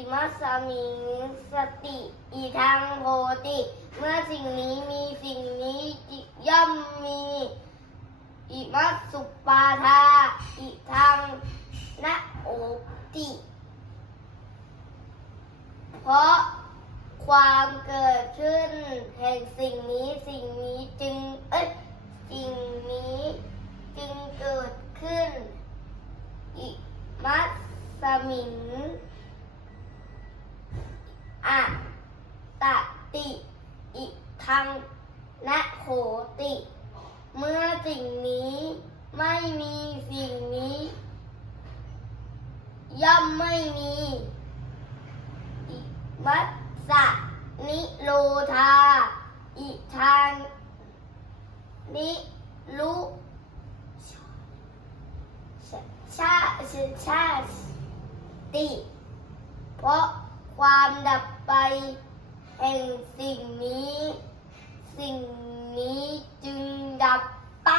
อิมัสมิงสติอีทางโหติ เมื่อสิ่งนี้มีสิ่งนี้ย่อมมีอิมัสสุปาทาอิทางนะโอติ เพราะความเกิดขึ้นแห่งสิ่งนี้สิ่งนี้จึงเอ้ยสิ่งนี้จึงเกิดขึ้นอิมัสสมิงอะตะติ อิทังนะโหติ เมื่อสิ่งนี้ไม่มีสิ่งนี้ ย่อมไม่มีอิมัสสะนิโรธา อิทานนิรุชาชาชาติ เพราะความดับไปแห่งสิ่งนี้ สิ่งนี้จึงดับไป